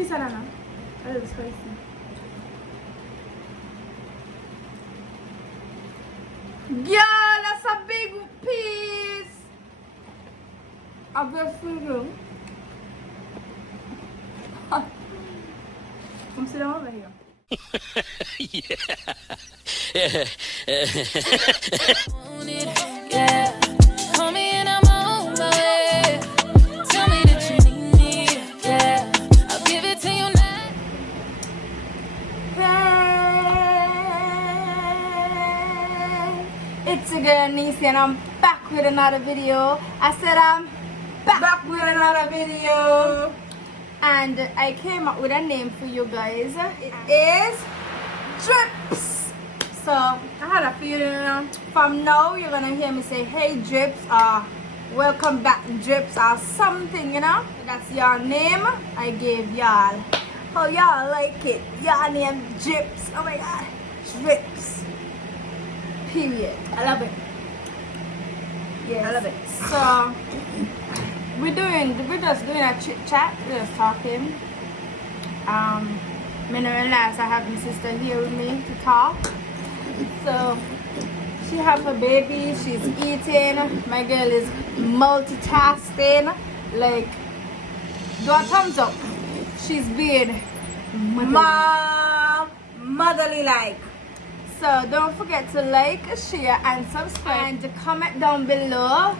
Piece of banana. A little spicy. Yeah, that's a big piece of the food. Come sit down over here. Yeah, call me and I'm on my way. Tell me that you need me. Yeah, I'll give it to you now. Hey, it's your girl Nisi and I'm back with another video. I said I'm back with another video. And I came up with a name for you guys. It is Drips. So I had a feeling from now you're gonna hear me say, hey Drips, welcome back Drips or something, you know. That's your name I gave y'all. Oh, y'all like it. Y'all name Drips. Oh my god. Drips. Period. I love it. Yes. I love it. So we're just doing a chit chat. We're just talking. Me no realize I have my sister here with me to talk. So she have a baby, she's eating. My girl is multitasking. Like, do a thumbs up. She's being motherly like. So don't forget to like, share and subscribe. And comment down below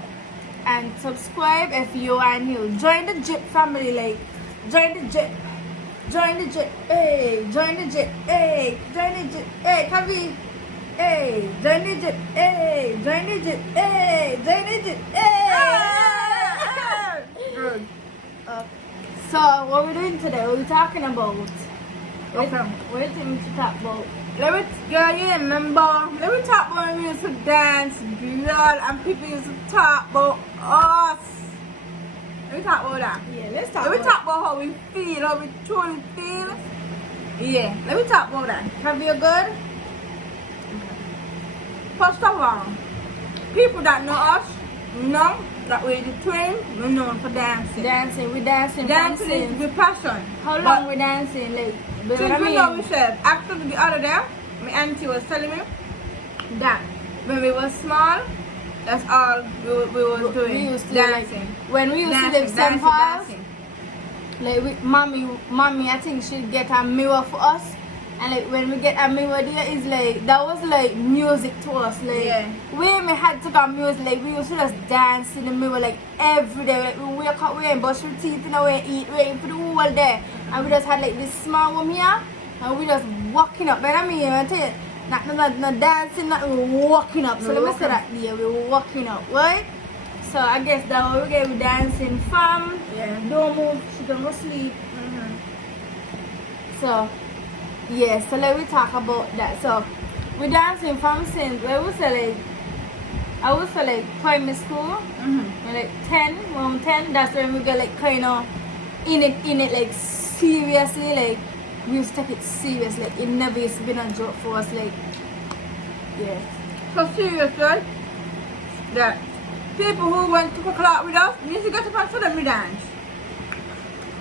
and subscribe if you are new. Join the Drip family, like join the Drip. Join the Drip, hey, join the Drip, hey, join the Drip, hey, Kavi, hey, join the Drip, hey, join the Drip, hey, join the Drip, hey. Good. So what we're doing today, what we're talking about? Okay. What do you think we should talk about? Girl, you remember? Let me talk about when we used to dance, girl, and people used to talk about us. Let me talk about that. Yeah, let's talk about how we feel, how we truly feel. Yeah, let me talk about that. Have you good? Okay. First of all, people that know us know that we're the twins, we're known for dancing. We dancing is the passion. How long we dancing? Like, since we know ourselves. After the other day, my auntie was telling me that when we were small, that's all we was doing. We used to dancing. When we used to live St. Paul's, like mommy, I think she'd get a mirror for us. And like when we get a mirror there, is like that was like music to us. Like when we had to go music, like we used to just dance in the mirror like every day. Like we wake up, we ain't brush our teeth, you know, we ain't eat, we ain't for the whole day. And we just had like this small room here, and we just walking up. But I mean, I tell you, not dancing, not walking up. So let me say that there, we were walking up, right? So I guess that what we get we dancing from. Yeah. Don't move, she don't go sleep. So yeah, so let me talk about that. So we dancing from since I would say like primary school. When like 10, around 10, that's when we get like kind of in it like seriously, like we used to take it serious, like it never used to be a joke for us, like yeah. So seriously, that people who went to class with us need to get up and show them we dance.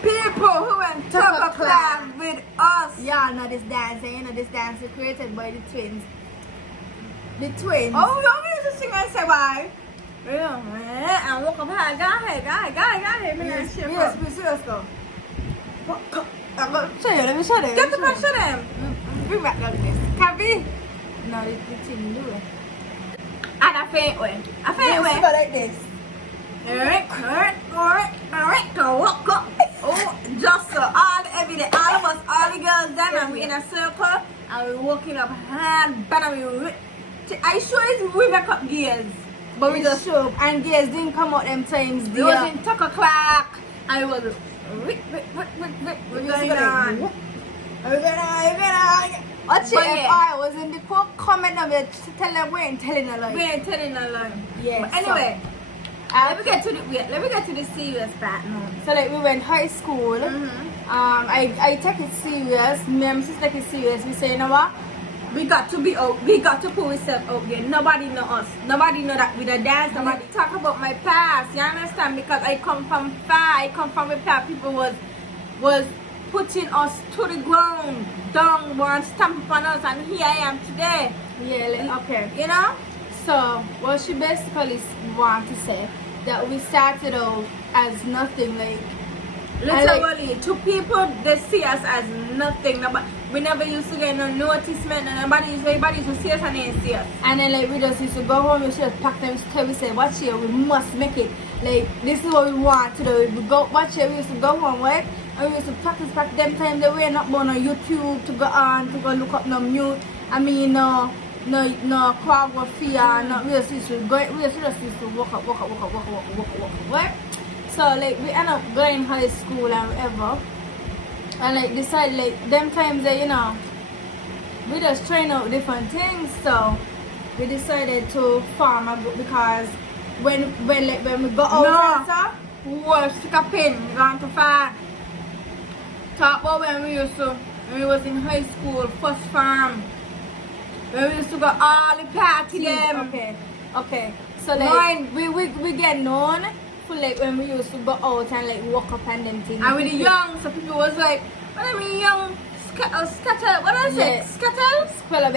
People who went to class with us. Y'all know this dance, and you know this dance was created by the twins. The twins. Oh, you want me to sing and say why? And walk up high, go ahead. Yes, go. Show you, let me show them. Get the man, show them. Bring back like this. Kavi. No, the twin do it. And a faint way. A faint way. Go like this. Alright, go walk up. Oh, just so all every day, all of us, all the girls them, and we in a circle, and we walking up hand, and we. I sure it's we make up girls, but we just show up, and girls didn't come out them times. We was in tucker clock, and it was. What's going on? Watch it. If I was in the court, comment on me, tell them we ain't telling a lie. We ain't telling a lie. Yeah. But anyway. Let me get to the serious part now. So like we went high school. I take it serious. Me and my sister take it serious. We say, you know what? We got to be out. We got to put ourselves out there. Nobody know us. Nobody know that we the dance. Nobody talk about my past. You understand? Because I come from far. I come from a past. People was putting us to the ground, down, one stamp upon us, and here I am today. Yeah, like, okay. You know? So, what she basically want to say, that we started out as nothing, like, literally, to people, they see us as nothing. We never used to get no noticement, and everybody used to see us and they see us. And then, like, we just used to go home, we just pack them stuff, we say, watch here, we must make it. Like, this is what we want to do. We go, watch here, we used to go home, right? And we used to practice them times that we were not born on YouTube to go on, to go look up no mute. I mean, no choreography, no, we just used to go, we just used to walk up, right? So, like, we end up going high school and whatever. And, like, decide, like, them times that, you know, we just trying out different things. So, we decided to form a group because when we go out, we were stick a pin, gone too far. Talk about when we was in high school, first farm. When we used to go all the party them. Okay. So, like, we get known for, like, when we used to go out and, like, walk up and them things. And with the young, so people was like, what I mean young, scatter, what I say? Scattle? Squella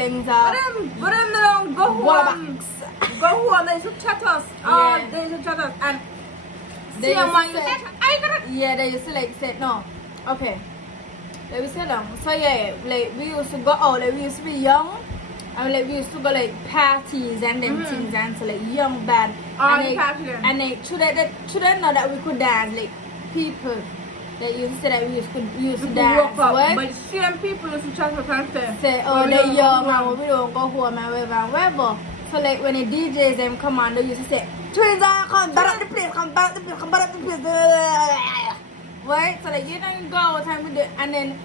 But them don't go home. Go home, they used to chat us. Oh, they used to chat us. And they used to like say, no. Okay. Let me sit down. So, yeah, like, we used to go out, like, we used to be young. And, like, we used to go, like, parties and them things, and so, like, young bad. And, like, to them know that we could dance, like, people that used to say that we used to dance, right? But same people used to chat us and say, oh, they're young and we don't go home and whatever. So, like, when the DJs them come on, they used to say, twins are come back up the place, come back up the place. Right? So, like, you know, you go out and we do, and then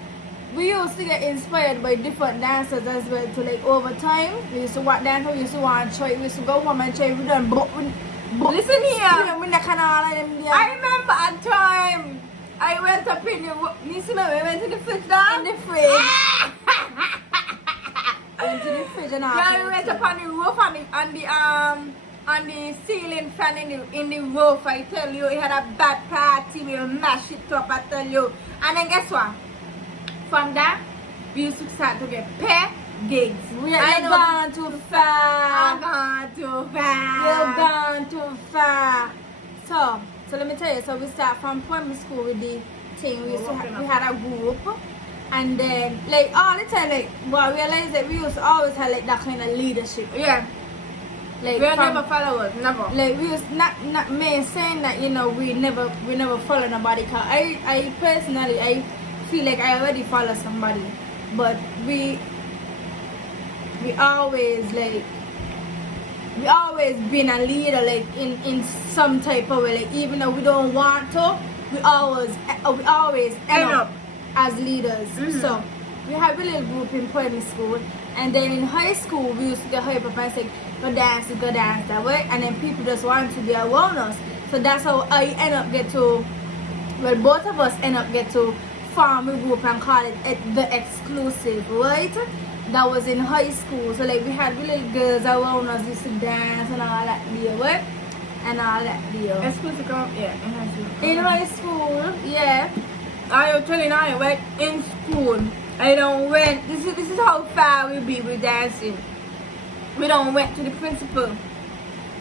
we used to get inspired by different dancers as well. To, like, over time, we used to watch dance, we used to want to try, we used to go home and try, we done listen here. I remember a time I went up in the we went to the fridge down. In the fridge. Went to the fridge and yeah, we went up on the roof on the ceiling fan in the roof. I tell you, it had a bad party. We mash it up, I tell you. And then guess what? From that, we used to start to get pay gigs. I've gone too far. You've gone too far. So let me tell you. So we start from primary school with the thing. We had a group, and then, like, all the time, like, well, we realized that we used to always have, like, that kind of leadership. Yeah. Like, we never followers, never. Like, we was not me saying that, you know, we never follow nobody. Cause I personally, I feel like I already follow somebody, but we always, like, we always been a leader, like, in some type of way. Like, even though we don't want to, we always end up as leaders. So we have a little group in primary school, and then in high school we used to get hype up and say, go dance that way, and then people just want to be around us. So that's how I end up both of us end up get to form a group and call it the Exclusive, right? That was in high school. So, like, we had little girls around us used to dance and all that deal, right? And all that deal. Exclusive, yeah, in high school. In high school, yeah. I'm telling you, I went in school. I don't went. This is how far we be with dancing. We don't went to the principal.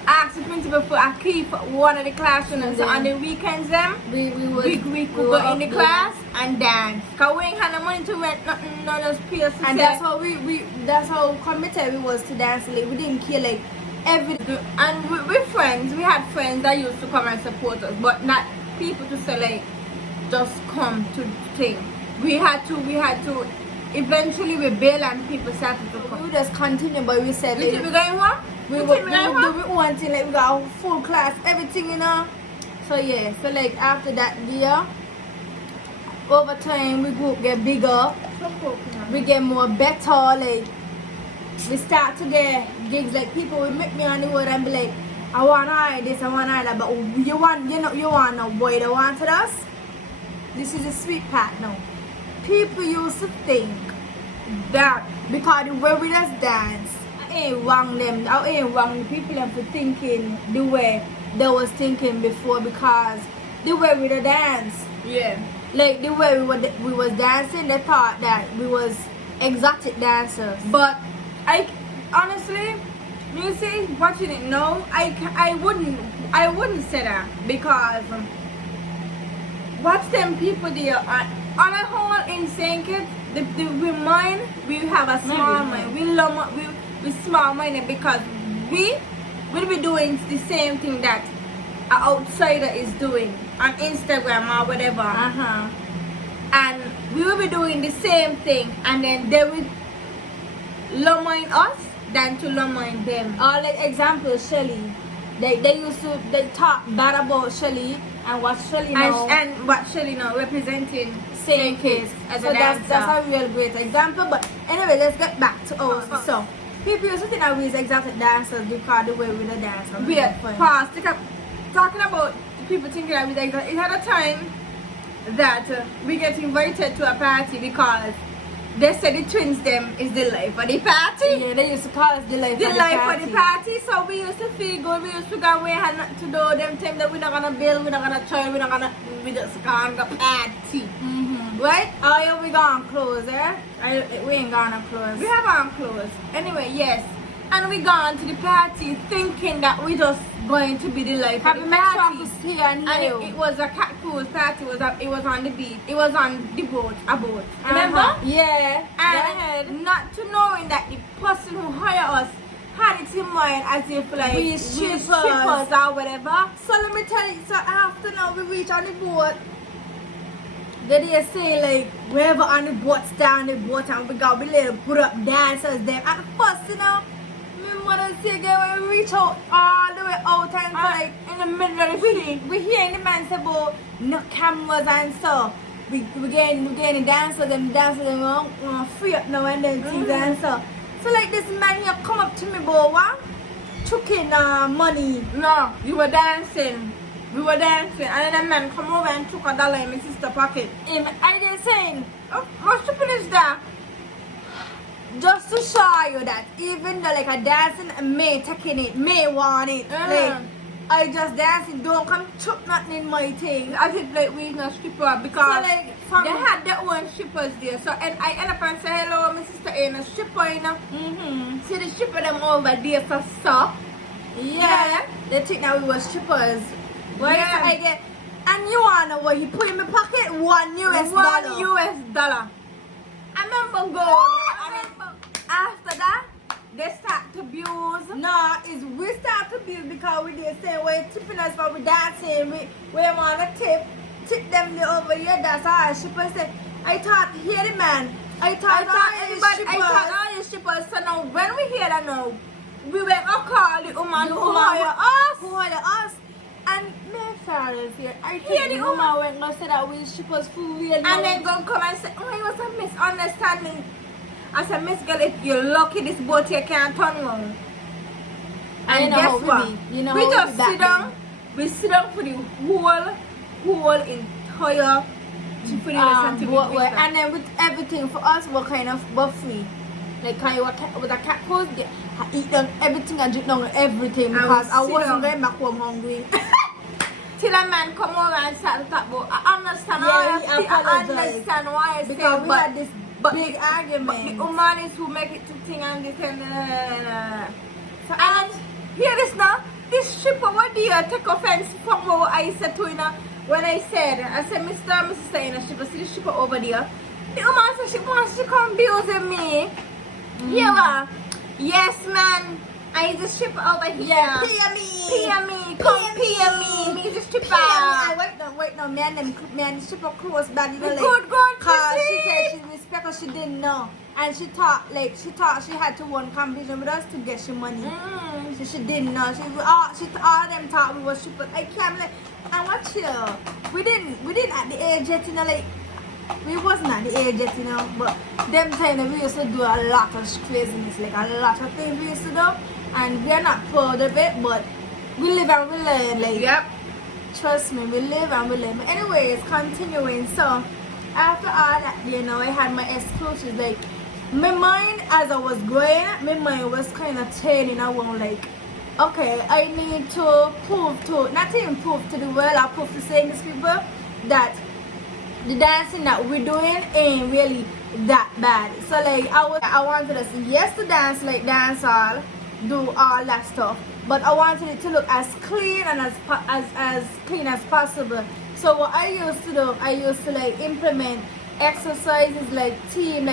Ask the principal for a key for one of the classrooms. So on the weekends, we could go in the class and dance. Cause we ain't had no money to rent nothing, no just pay us. And that's how that's how committed we was to dancing. Like, we didn't care, like, everything. And we friends. We had friends that used to come and support us, but not people to say, like, just come to the thing. We had to. Eventually, we bail and people started to come. We just continue, but we said, like, we going what? We would do one thing, like, we got a full class, everything, you know. So yeah, so, like, after that year, over time we group get bigger, we get more better, like, we start to get gigs. Like, people would make me on the road and be like, I want this, I want that, but you want no boy that wanted us. This is a sweet part now. People used to think that because the way we just dance, I ain't wrong the people them for thinking the way they was thinking before, because the way we the dance. Yeah. like the way we was dancing, they thought that we was exotic dancers. But I honestly, you see, watching it now, I wouldn't say that, because watch them people there on a whole insane kids. We mind, we have a small mind. We small minded, because we will be doing the same thing that an outsider is doing on Instagram or whatever. And we will be doing the same thing, and then they will love mind us than to love mind them. Or like example, Shelly. They talk bad about Shelly, and what Shelly now. And what Shelly now representing Same case as so a dancer. that's a real great example. But anyway, let's get back to us. So people used to think that we is exotic dancers because the way we the dance. Pause. Talking about people thinking that we like that. It had a time that we get invited to a party because they said the twins them is the life of the party. Yeah, they used to call us the life of the party. So we used to feel good. We used to go away and not to do them time that we're not gonna build, we're not gonna try, we just gonna party. Right? Oh yeah, we got on clothes, eh? We ain't got on clothes. We have on clothes. Anyway, yes. And we gone to the party thinking that we just going to be the life of the party. And it was a cat cruise party. It was on the beach. It was on the boat, a boat. Remember? Yeah. And not to knowing that the person who hired us had it in mind as if like we strippers or whatever. So let me tell you, so after now we reach on the boat, they say like wherever on the boat, stand on the boat, and we got little put up dancers them. At first, you know, my mother say when we reach out all the way out and like in the middle of the street, we hearing the man say about no cameras and so we getting the dancers them free up now and then things and so. So like this man here come up to me, boy, what? Chucking money. No, you were dancing. We were dancing, and then a man come over and took $1 in my sister's pocket. I did saying, what stupid is that? Just to show you that even though like a dancing, may taking it, may want it. Like I just dancing, don't come chuck nothing in my thing. I think like we not stripper because so, like, they had their own strippers there. So and I end up and say hello, my sister ain't a stripper, you know. See the stripper them over there so. Yeah. They think that we were strippers. Well, yeah. I get, and you wanna what he put in my pocket? $1 US. I remember going. After that, they start to abuse. No, it's we start to abuse because we did say we're tipping us for we dancing. We wanna tip them the over here. That's how strippers say. I thought hear the man. I thought all the strippers. So now when we hear that now, we went to call the woman who hired us. And my father's here. I hear the woman went and said that we strippers for real. And then go come and say, oh, it was a misunderstanding. I said, Miss Girl, if you're lucky, this boat here can't turn around. And guess what? We just sit down. We sit down for the whole entire and then with everything for us, what kind of free? Like kind of with a cat cruise, I eat down everything and drink down everything because I wasn't going back home hungry. Till a man come over and start to talk about, I understand why I say, because we had this big argument. But the woman is who make it to thing and this and so and hear this now, this stripper what do you take offense from what I said to you know, when I said Mr. and Mrs. in a stripper, see the stripper over there. The woman said she wants to come abusing me. Yeah, yes man. I is a stripper over here. Yeah. Pay me. Come pay me. Me is a stripper. Wait no, man, the stripper close back, you know, like, good, cause she said she respect her, she didn't know. And she thought she had to win competition with us to get she money. So she didn't know. All of them thought we were strippers. I can't like, and watch here. We didn't at the age yet, you know, like, we wasn't at the age yet, you know, but them time we used to do a lot of craziness, like a lot of things we used to do. And we are not proud of it, but we live and we learn. Like, yep. Trust me, we live and we learn. But anyways, continuing. So, after all that, you know, I had my excuses. Like, my mind, as I was growing, my mind was kind of turning around. Like, okay, I need to prove to, not even prove to the world, I prove to saying these people that the dancing that we're doing ain't really that bad. So like I wanted us yes to dance like dance all, do all that stuff, but I wanted it to look as clean and as clean as possible. So what I used to do, I used to like implement exercises like team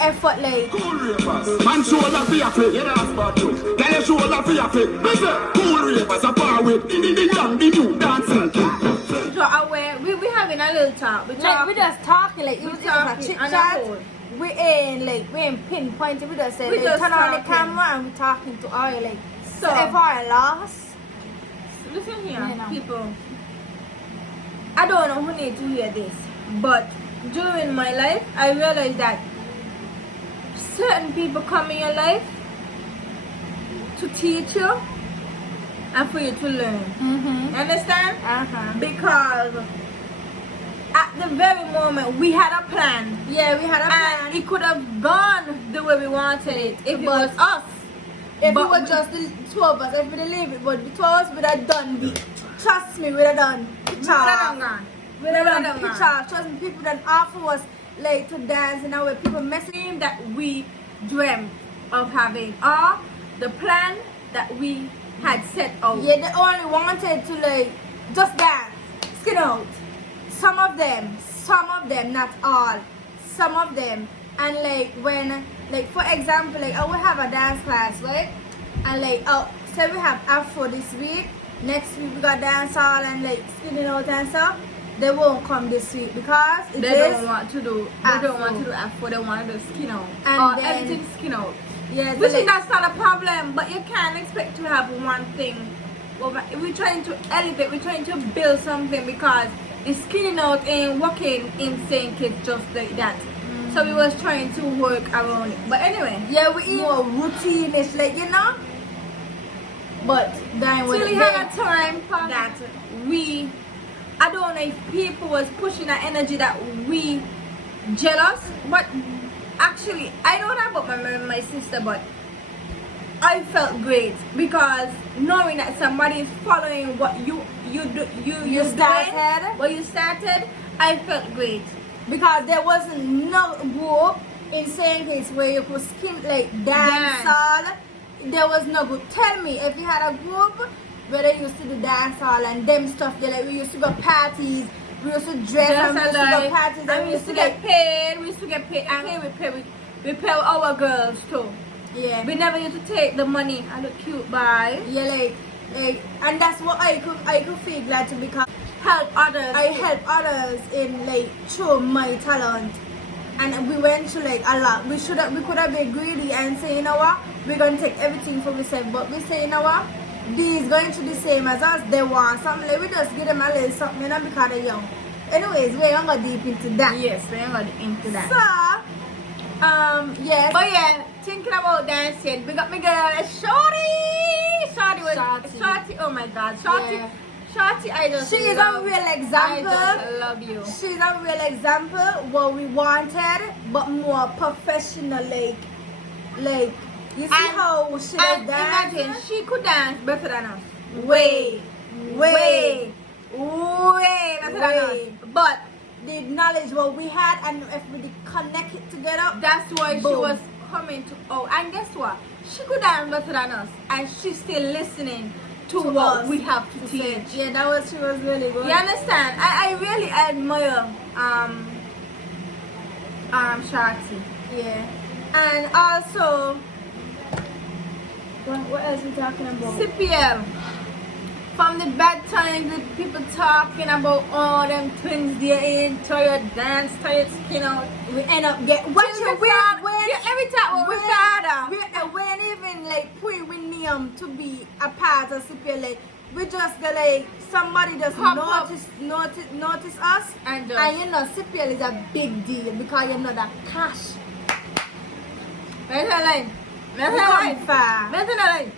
effort like Cool ravers, man show love for your fit, yeah that's bad too. Girl you show love for your fit, listen. Cool ravers a bar with the young, the new dancing. So we having a little talk. We just talking like it was a chit chat. We ain't pinpointing. We just say We like, just turn on the talking. camera and we talking to all like. So So- if I lost, Listen here, You know. people. I don't know who need to hear this, but during my life, I realized that certain people come in your life to teach you and for you to learn. mm-hmm. Understand? Because at the very moment we had a plan, Yeah, we had a and plan. it could have gone the way we wanted it if it was us. If But it was just the two of us, if we didn't leave it, but the two of us would have done the. Trust me, we'd have done. We would have done gone. We'd have done gone. picture. Trust me, people done offer us like to dance and now where people messing. Dream that we dreamt of having, or the plan that we had set out. Yeah, they only wanted to like just dance, skin out. Some of them, not all. Some of them, and like when, like for example, like I will have a dance class, right? And like say we have Afro this week. Next week we got dance all and like skinning out and stuff. They won't come this week because it They is don't want to do. They don't want to do Afro. They want to do skin out, And or then- everything skin out. yeah. Which like, is that's not a problem, but you can't expect to have one thing. We're trying to elevate. We're trying to build something because the skinning out ain't working in St. Kitts just like that. So we was trying to work around it. But anyway, yeah, we eat more routine-ish, like you know. But then so when we had a time that I don't know if people was pushing that energy that we jealous, but actually I don't know about my sister, but I felt great because knowing that somebody is following what you started. what you started, I felt great. because there wasn't no group in St. Kitts where you could skin like dance all. There was no group. Tell me if you had a group where they used to do dance all and them stuff. They like we used to go parties. We used to dress and we used to go parties and we used to get paid. We used to get paid. And we pay our girls too. yeah. We never used to take the money and the cute buy. Yeah, like, and that's what I could feel glad to because Help others. I help others in like through my talent, and we went through like a lot. We could have been greedy and say, you know what, we're gonna take everything for ourselves, but we say, you know what, these going to the same as us. They want something. Like we just give them a little something, you know, because they're young. Anyways, we're gonna go deep into that. Yes, we're gonna go into that. So, yes. But yeah, thinking about dancing, we got my girl, Shorty, oh my god, Shorty, Yeah. Shorty, I just She is love, a real I example. just love you. She's a real example what we wanted, but more professional, like you see And- how she And does dance. imagine, she could dance better than us. Way Way better than us. Way. But the knowledge what we had, and if we did connect it together, that's why she Boom. was coming to, and guess what? She could dance better than us. And she's still listening to what us we have to say, teach. yeah, she was really good. You understand? I really admire Shorty. Yeah. And also, what else we talking about? CPL. From the bad times that people talking about all them things they're in, tired dance, tired skin out. We end up getting Every time we father. we ain't even like put with name to be a part of CPL. Like, we just go like somebody just Pop up. notice us, And just- and you know CPL is a big deal because you know that cash. Better line. We come far. Better line.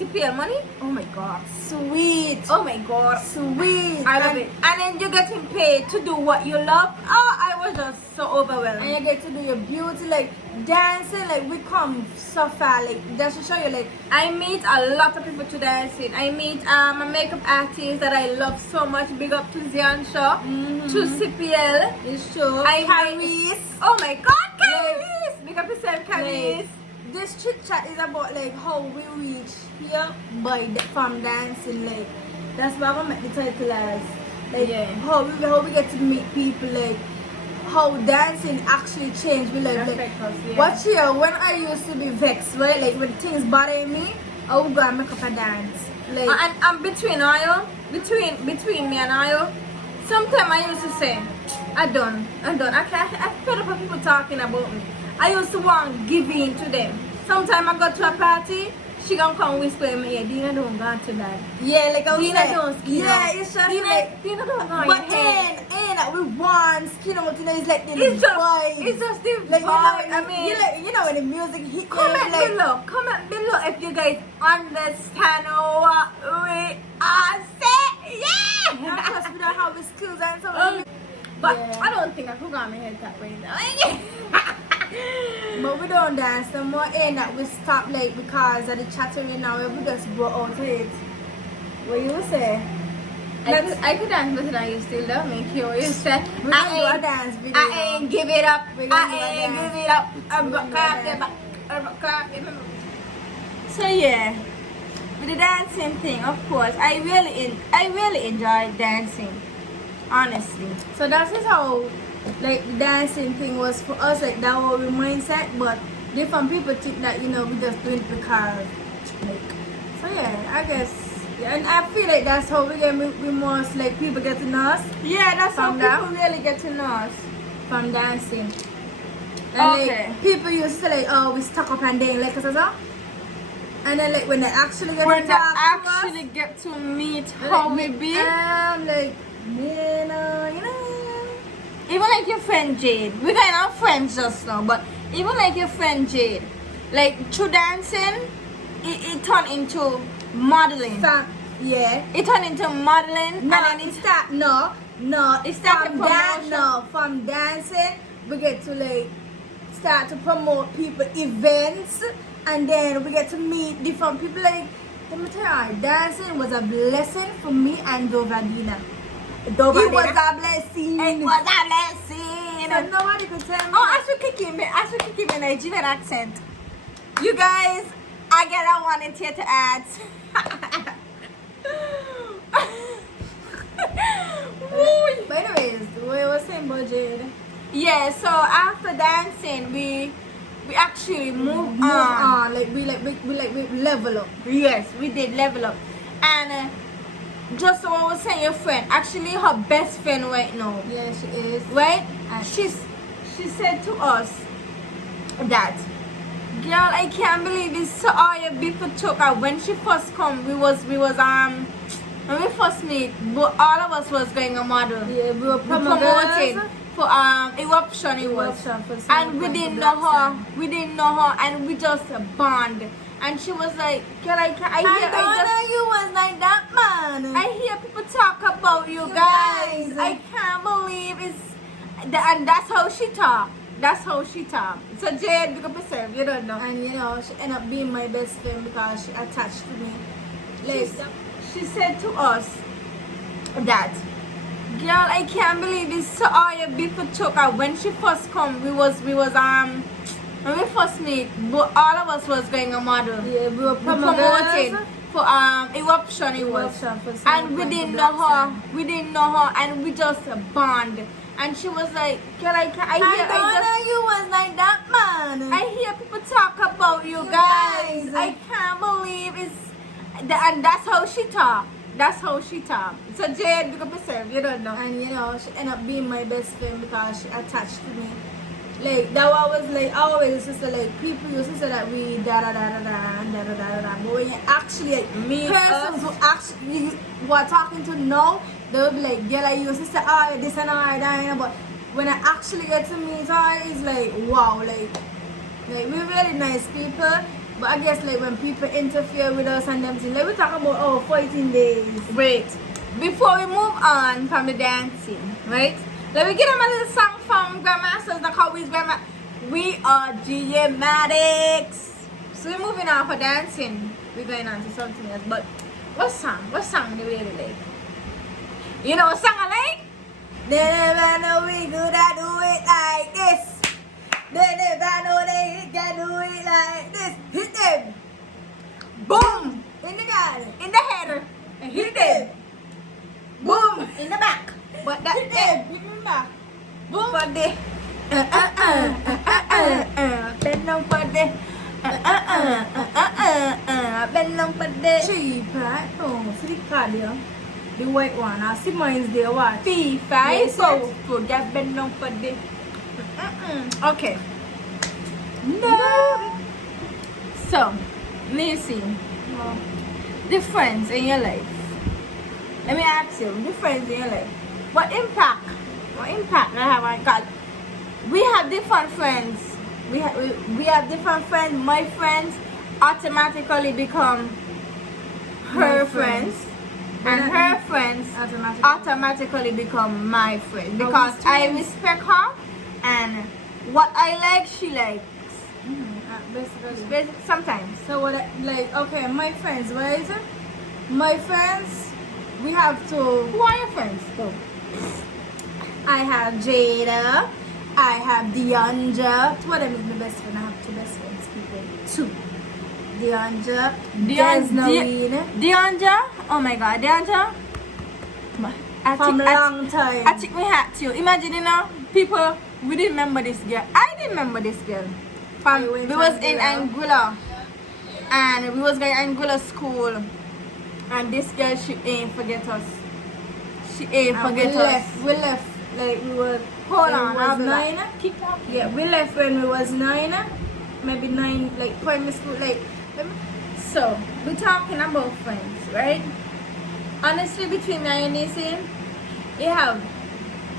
CPL money. Oh my god. Sweet. Oh my god. Sweet. I love it. And then you're getting paid to do what you love. Oh, I was just so overwhelmed. And you get to do your beauty, like dancing, like we come so far, like just to show you, like I meet a lot of people to dancing. I meet a makeup artist that I love so much. Big up to Zion Shaw, to CPL. it's true. Caris. Oh my god, Caris! Big up yourself, Caris. Like, this chit chat is about like how we reach here by from dancing. Like that's why I make the title as like how we get to meet people, like how dancing actually changed my life. Like, watch here, when I used to be vexed, right? Like when things bother me, I would go and make up a dance. Like and between me and Ayo, sometimes I used to say, I'm done. I fed up with people talking about me. I used to want to give in to them. Sometimes I go to a party, she gonna come whisper in my ear, Dina don't go to that. yeah, like I was Dina like, don't skin yeah, out. it's just like Dina don't go but in your head. ain't we want skin out, you know, it's like the It's vibe. just the like vibe. you know, I mean, you know when the music hit, comment like, below if you guys understand what we are saying. not Yeah. just without how we skills and so But yeah. I don't think I could go on my head that way now. But we don't dance no more, ain't that we stop like because of the chattering now, we just go out of it. What you would say? I could dance better than you still love me. You said We gonna do a dance video. I ain't give it up. We gonna do a I ain't dance. give it up. I'm We gonna do a dance. So yeah, with the dancing thing, of course, I really enjoy dancing. Honestly. So that is how like the dancing thing was for us, like that was our mindset, but different people think that, you know, we just do it because like, so yeah, I guess yeah, and I feel like that's how we most like people get to know us. Yeah, that's how From that? people really get to know us. From dancing. And Okay. like people used to say like, oh, we stuck up and down like us, and then like when they actually get When to they talk actually to get to meet us, how we be. like you know. Even like your friend Jade, we're kind of friends just now, but even like your friend Jade, like through dancing, it turned into modeling. Yeah. It turned into modeling, No, and then it start no. It started promotion. From dancing we get to like start to promote people events, and then we get to meet different people. Like let me tell you, dancing was a blessing for me and Dovadina. It was a blessing. It was a blessing. So nobody could tell me. Oh, I should keep him in a Nigerian accent. You guys, I get I wanted here to add. But anyways, we were saying about Jade. Yeah, so after dancing, we actually moved Move on. on. Like we level up. Yes, we did level up. And just so I was saying, your friend, actually her best friend right now, Yeah, she is. right? And She said to us that, girl, I can't believe it's so all your people took her. When she first come, we was when we first meet, but all of us was going a model. Yeah, we were Promoting for eruption it was. And we didn't know her and we just bond. And she was like, girl, I know you was like that, man. I hear people talk about you guys. guys. I can't believe and that's how she talk. That's how she talk. So Jade, pick up yourself, you don't know. And you know, she ended up being my best friend because she attached to me. Like, She said to us that, girl, I can't believe it's so all your people took her. When she first come, we was when we first meet, but all of us was going a model. yeah, we were Promoting for eruption it was. And we didn't know her and we just bond. And she was like, girl, I know you was like that, man. I hear people talk about you guys. guys. I can't believe and that's how she talk. That's how she talk. So Jade, pick up yourself, you don't know. And you know, she ended up being my best friend because she attached to me. Like that was like always used to say like people used to say that we da da da da da da da da da. But when you actually like Meet persons who actually who are talking to now, they will be like, yeah, like you used to say, oh, this and that, you know. But when I actually get to meet her, it's like wow, like we're really nice people. But I guess like when people interfere with us and them things, like we talk about our fighting days. Wait, before we move on from the dancing, right? Let me get them a little song from Grandmasters, the Cowboys Grandma. We are G-Matics. So we're moving on for dancing. We're going on to something else. But what song? What song do we really like? You know what song I like? They never know we do it like this. They never know they can do it like this. Hit them. Boom. In the garden. In the header. And hit them. Boom. In the back. But that Hit them. Hit them back. boom for the bend down for the bend down for the Cheap, right? Oh, see the card there. The white one. I see mine's there. What? FIFA. Yes, So forget bend down for the okay. No. So, Macy, difference in your life. Let me ask you, difference in your life. What impact I have on God? We have different friends. We have different friends. My friends automatically become her My friends. friends. And her friends automatically become my friend because I respect her and what I like she likes. Basically. Sometimes. So what? Like okay, my friends. What is it? My friends. We have to. Who are your friends though? I have Jada. I have Deonja. Two of them is my best friend. I have two best friends. People. Two. Deonja. Deonja. Oh my God, Deonja. From long time. I think we had to. Imagine, you know, people, we didn't remember this girl. I didn't remember this girl. We was in Anguilla. And we was going to Anguilla school. And this girl, she ain't forget us. She ain't forget us. We left. Like we were. Hold when on, we I'll was be back. 9. Keep talking. Yeah, we left when we was 9. Maybe 9. Like primary school. Like. So, we're talking about friends, right? Honestly, between me and Nisi, you have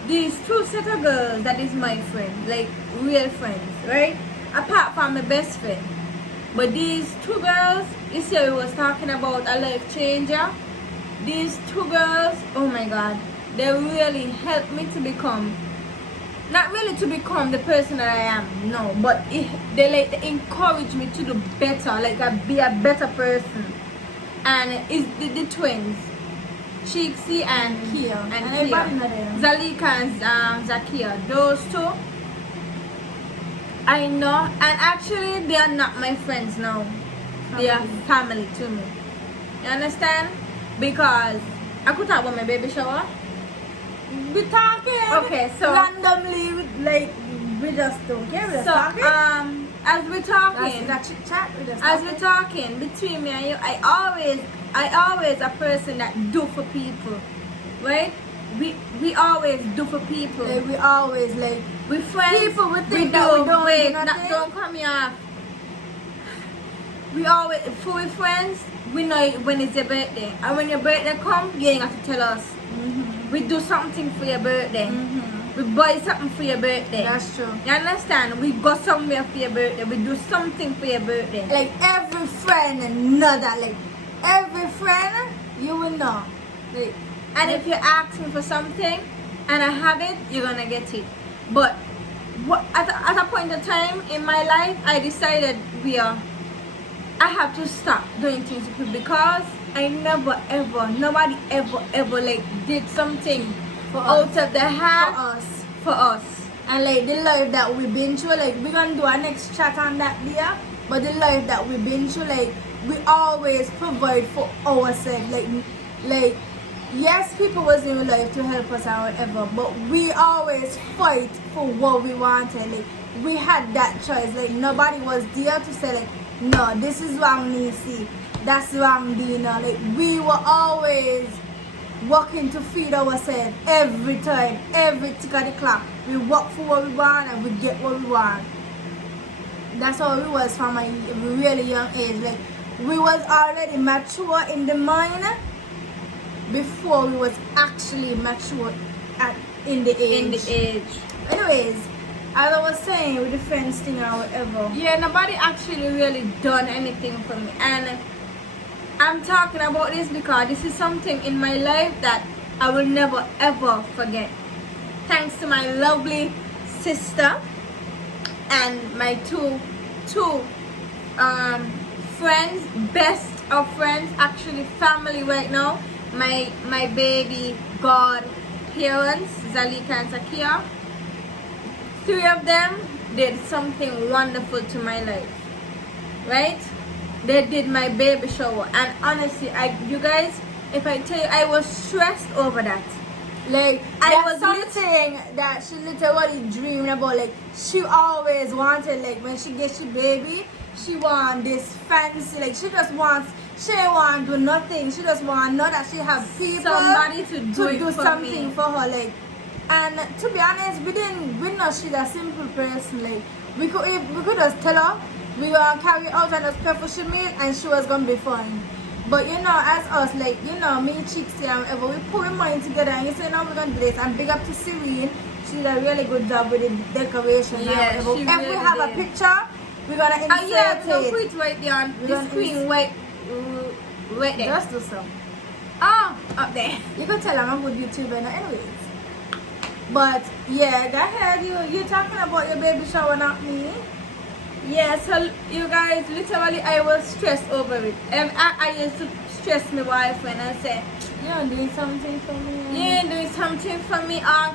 these two set of girls that is my friend, like real friends, right? Apart from my best friend. But these two girls, you see, we was talking about a life changer. These two girls, oh my God, they really helped me to become, not really to become the person that I am, no, but they encourage me to do better, like be a better person. And it's the twins, Cheeksy and Kia. and everybody Kia. know them. Zalika and Zakia, those two, I know, and actually they are not my friends now. They are family to me. You understand? Because I could talk about my baby shower. We talking. Okay, so randomly, like we just don't care. We just so talking. as we're talking, That's ChitChat. We just as talking. we're talking between me and you, I always a person that do for people, right? We always do for people. Like we always like We friends. people would We think that we don't wait, do nothing. don't come here off. We always for we friends. We know when it's your birthday, and when your birthday come, you ain't got to tell us. We do something for your birthday. We buy something for your birthday. That's true. You understand? We go somewhere for your birthday. We do something for your birthday. Like every friend know that. Like every friend, you will know. Like And if you ask me for something and I have it, you're gonna get it. But at a point in time in my life, I decided I have to stop doing things with people because I never ever, nobody ever like did something out of the heart for us. And like the life that we've been through, like we're gonna do our next chat on that there. But the life that we've been through, like we always provide for ourselves. Like yes, people was in life to help us and whatever, but we always fight for what we wanted. Like we had that choice. Like nobody was there to say like, no, this is wrong, Nisi. That's wrong, Dina. Like we were always working to feed ourselves every time, every tick of the clock. We work for what we want and we get what we want. That's how we was from a really young age. Like we was already mature in the mind before we was actually mature in the age. In the age. Anyways, as I was saying with the friends thing or whatever. Yeah, nobody actually really done anything for me, and I'm talking about this because this is something in my life that I will never ever forget. Thanks to my lovely sister and my two friends, best of friends, actually family right now. My baby god parents, Zalika and Takia. 3 of them did something wonderful to my life, right? They did my baby shower, and honestly, you guys, if I tell you, I was stressed over that. Like, I that's was something that she literally dreamed about. Like, she always wanted, like, when she gets your baby, she want this fancy, like, she want do nothing. She just want know that she have people, somebody to do something me. for her, like. And to be honest, we know she's a simple person. Like, we could just tell her we were carry out and just pay for she meal and she was gonna be fine. But you know, as us, like, you know, me, Chicks, and whatever, we put our mind together and you say, no, we're gonna do this. And big up to Serene, she did a really good job with the decoration. Yeah, and she whatever. If really we have did. a picture, we're gonna insert Yeah, no, it. put it right there on the screen, right there. Just do so. Oh, up there. You could tell I'm a good YouTuber now, anyways. But yeah, go ahead. You talking about your baby shower, not me. Yeah, so you guys, literally, I was stressed over it. And I used to stress my wife when I said, You're doing something for me. yeah, doing something for me. I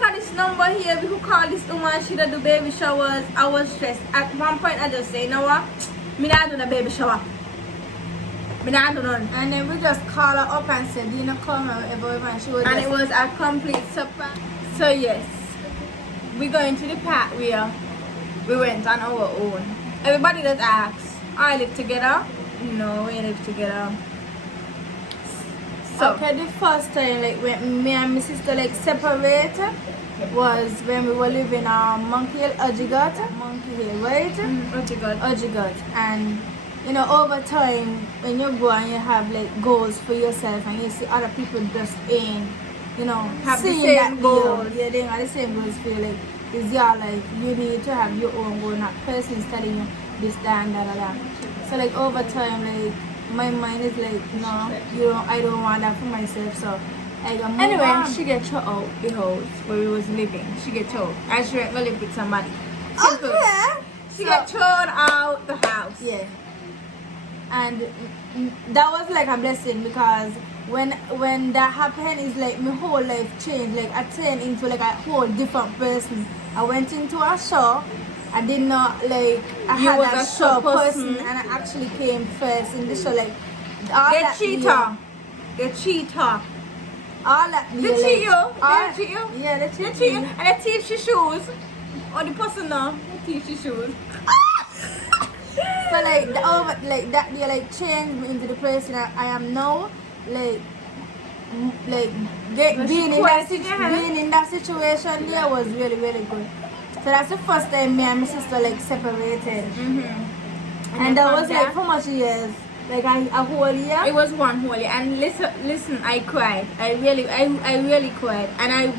got this number here. We could call this woman. She do baby showers. I was stressed. At one point, I just say, you know what? Me not do the baby shower. Me not do none. And then we just call her up and said, you know, come or whatever, and she was And just, it was a complete surprise. So yes, we going to the part where we went on our own. Everybody that asks, I live together? No, we live together. So okay, the first time like when me and my sister like separate was when we were living on Monkey Hill, Ojigat, right? Ojigat. And you know, over time when you go and you have like goals for yourself and you see other people just ain't, you know, Have the seeing same that goals. Yeah, they have the same goals for you. Like, it's your life. You need to have your own goal, not person telling you this, that, and that. So like over time, like my mind is like, no, I don't want that for myself. So I got anyway, on. she get thrown out the house where we was living. She get thrown. And she went to live with somebody. Simple. Okay. She So- get thrown out the house. Yeah. And that was like a blessing because when that happened, it's like my whole life changed. Like I turned into like a whole different person. I went into a show. I did not like I You had was a a show show person person. and I actually came first in the show. Like all The that cheater. year- The cheater. all that They year, cheat you. all- They cheat you. Yeah, they They cheat cheat you. me. And they teach you shoes. Or the person now. They teach you shoes. So like that year like changed me into the person I am now. Like being in that situation there was really really good. So that's the first time me and my sister like separated. And that was like how much years? Like a whole year. It was one whole year. And listen, I cried. I really cried. And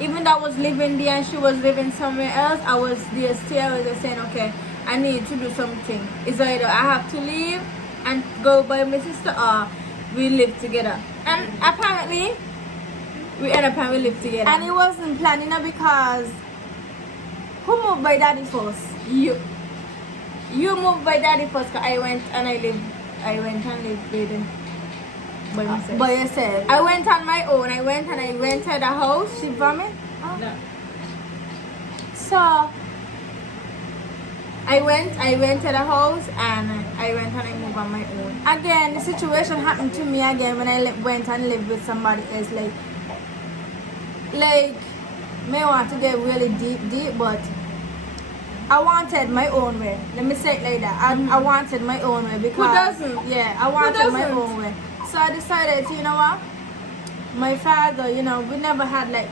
even though I was living there and she was living somewhere else, I was there still. I was just saying, okay, I need to do something. It's either I have to leave and go by my sister or we live together. And apparently, we end up and we live together. And it wasn't planned, you know, because who moved by daddy first? You moved by daddy first, 'cause I went and lived with by myself. By yourself. I went on my own. I went and I rented a house. She vomit? No. So I rented a house and I went and I moved on my own. again, the situation happened to me again when I went and lived with somebody else. Like, may want to get really deep, but I wanted my own way. Let me say it like that. I wanted my own way because doesn't? Yeah, I wanted my doesn't? own way. So I decided, you know what? My father, you know, we never had like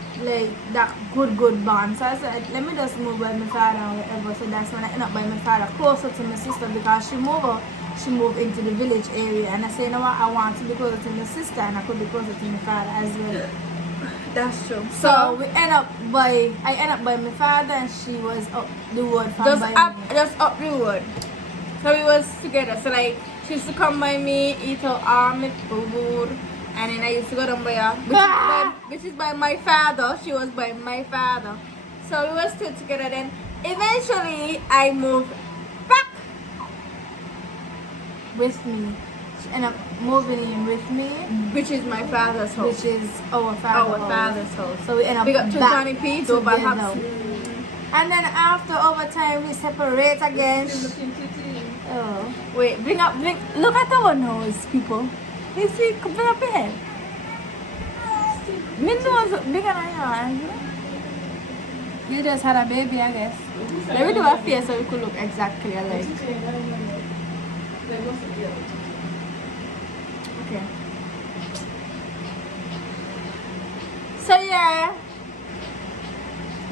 that good bond. So I said, let me just move by my father or whatever. So that's when I end up by my father, closer to my sister because she moved into the village area. And I said, you know what? I want to be closer to my sister and I could be closer to my father as well. That's true. So I end up by my father, and she was up the road from Just by up, me. just up the road. So we was together. So like she used to come by me, eat her army food, and then I used to go down by her, which is by my father. She was by my father. So we were still together. Then eventually I moved back. With me. She ended up moving in with me, Which is my father's house. which is our Father's house. So we end up We got two back Johnny P, two together. Bad And then after over time we separate again. Oh. Wait, look at our nose, people. You see, bring up your head. My nose bigger than yours. You just had a baby, I guess. Let me do a face so we could look exactly alike. Okay. So yeah,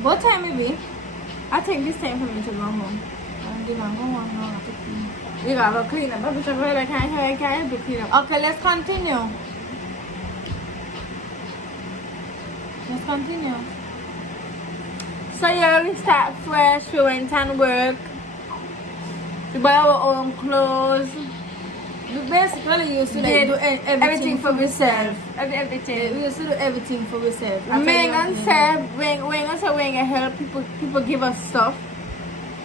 What time it be? I think this time for me to go home. I'm going home now. We gotta go clean up. I'm just really can't be clean up. Okay, let's continue. Let's continue. So yeah, we start fresh. We went and work. We buy our own clothes. We basically used to like, Did do everything for ourselves. Everything. We used to do everything for ourselves. We ain't gonna say we ain't gonna say we ain't gonna help people give us stuff,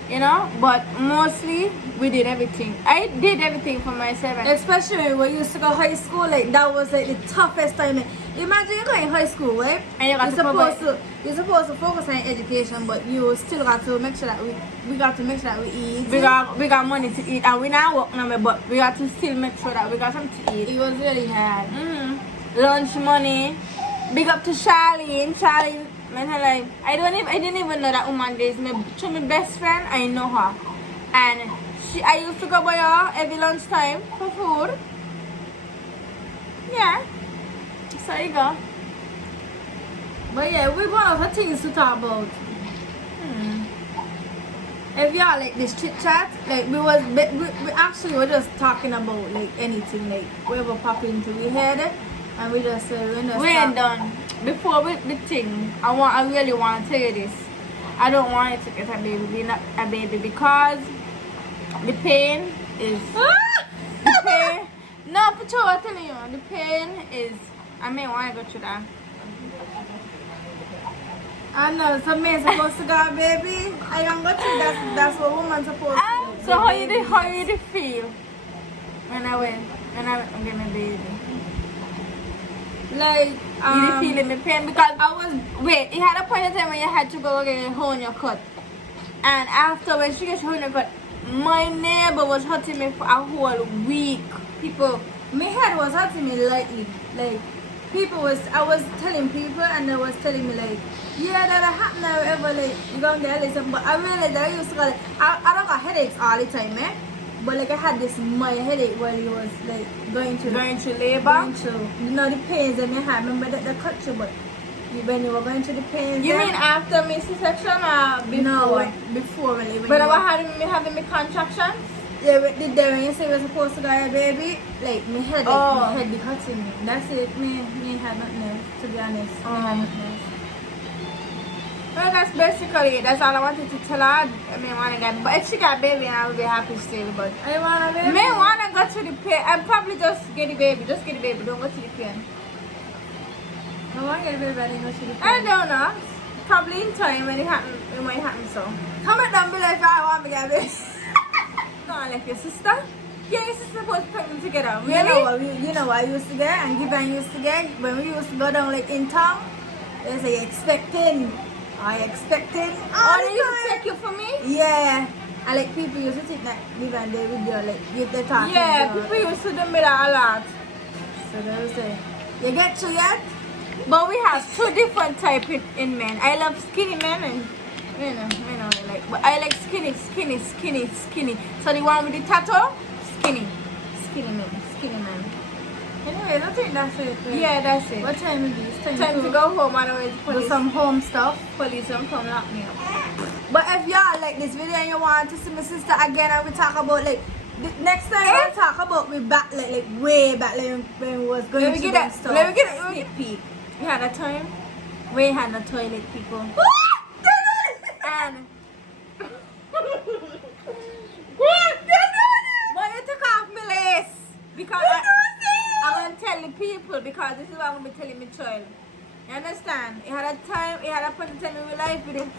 you know, but mostly we did everything. I did everything for myself. Especially when you used to go high school, like that was like the toughest time. Imagine you going high school, right? And you got to you're supposed to focus on education, but you still got to make sure that we got to make sure that we eat. we got money to eat, and we not work no more, but we got to still make sure that we got something to eat. It was really hard. Lunch money. Big up to Charlene. Charlene, man, like I didn't even know that woman is my best friend. I know her, and I used to go by her every lunchtime for food. Yeah. So you go. But yeah, we one of the things to talk about. If y'all like this chit chat, like we actually were just talking about like anything, like whatever pop into we head, and we just we ain't done. Before the thing, I really want to tell you this. I don't want you to get a baby because the pain is the pain. No, for sure, I'm telling you, the pain is. I may want to go through that. I know, some men supposed to go, baby. I don't go through that's what woman's supposed to do. So how you did feel when I went and get my baby? Like, You did feel in the pain because it had a point in time when you had to go get a hole in your cut. And after when she gets hole in your cut, my neighbor was hurting me for a whole week. My head was hurting me lightly. Like, I was telling people and they was telling me like, yeah, that happened now ever, like, you gonna get listen. But I realized that I used to go, like, I don't got headaches all the time, eh? But like I had this mild headache while he was like going through labor. You know the pains that I had. Remember that the cut you, but when you were going through the pains. You mean after my C-section or before? No, before when But I was having my contractions? Yeah, but did there when you say we're supposed to go a baby, like my head, my head be hurting me. That's it. Me had nothing else, to be honest. Me had nothing else. Well, that's basically it. That's all I wanted to tell her. I mean, want to get, but if she got a baby, I will be happy still. But I want a baby. I want to go to the pain. I'll probably just get the baby. Just get the baby. Don't go to the pain. I want to get a baby. I didn't go to the pain. I don't know. Probably in time when it might happen. So comment down below if I want to get a baby. Not like your sister. Yeah, your sister supposed to put them together. Really? You know what I used to get and Givan used to get when we used to go down like in town. They say expecting. I expecting. Oh, they used to take you for me? Yeah. And like people used to think that Givan they video like if they talking. Yeah, people used to do me that a lot. So they would say, you get to yet? But we have two different types in men. I love skinny men and but I like skinny. So the one with the tattoo, skinny man. Anyways, I think that's it. Right? Yeah, that's it. What time is it? It's Time to go home, otherwise do some home stuff. Police will come lock me up. But if y'all like this video and you want to see my sister again and we talk about like the next time we'll talk about we back like way back like when we was going to that stuff. Let me get a sneak peek. You had that time? We had no toilet, people. And but you took off my lace because I'm gonna tell the people because this is what I'm gonna be telling my child. You understand? He had a time, he had a point to tell me my life with him.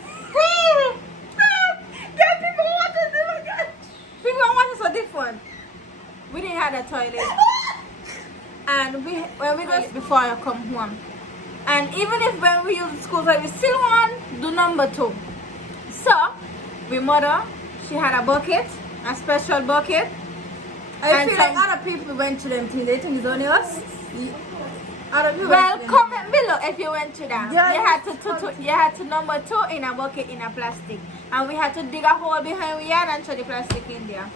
Get people want to do again. People want to so different. We didn't have a toilet. And when we go before I come home. And even if when we use school, we still want do number 2. So, we mother, she had a bucket, a special bucket. I feel like other people went to them things. They think it's only us. Well, comment below if you went to that. Yeah, you had to number 2 in a bucket in a plastic. And we had to dig a hole behind we had and throw the plastic in there.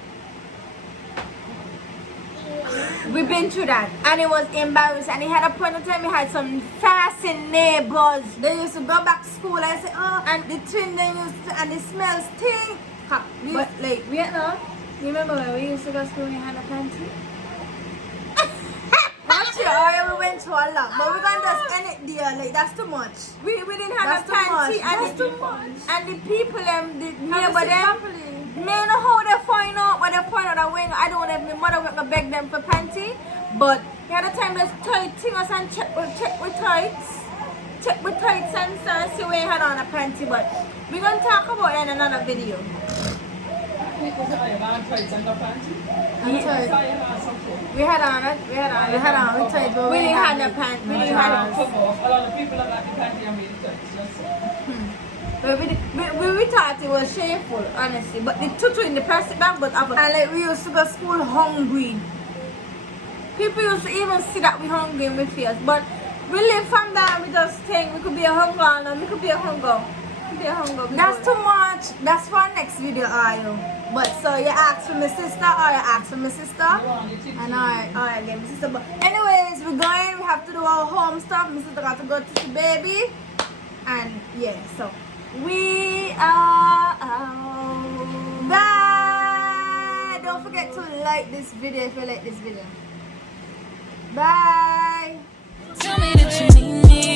We've been through that and it was embarrassing, and it had a point of time we had some fascinating neighbors. They used to go back to school and say, oh, and the twin they used to, and the smell stink. But like, we had no. You remember when we used to go to school and we had a panty? Actually, we went to a lot, but we can't just end it there. Like, that's too much. We didn't have a panty, and too much. And the people the neighbor them. Me know how they find out, but they find out that way. I don't know if my mother would beg them for panty, but the other time let's tight things and check with tights. Check with tights and see where you had on a panty, but we're gonna talk about that in another video. We had on it. We had on with tights, but we didn't have the panty. We didn't have a lot of people that got the panty and made tights. But we thought it was shameful, honestly. But the tutu in the plastic bag was up. And like we used to go to school hungry. People used to even see that we hungry in we face. But we live from that, we just think we could be a hunger and we could be a hunger. That's too much. That's for next video, Ayo. But so you ask for my sister or you ask for my sister? And alright, get my sister. But anyways, we're going, we have to do our home stuff. My sister got to go to the baby. And yeah, so we are out. Bye. Don't forget to like this video if you like this video. Bye. Tell me that you need me.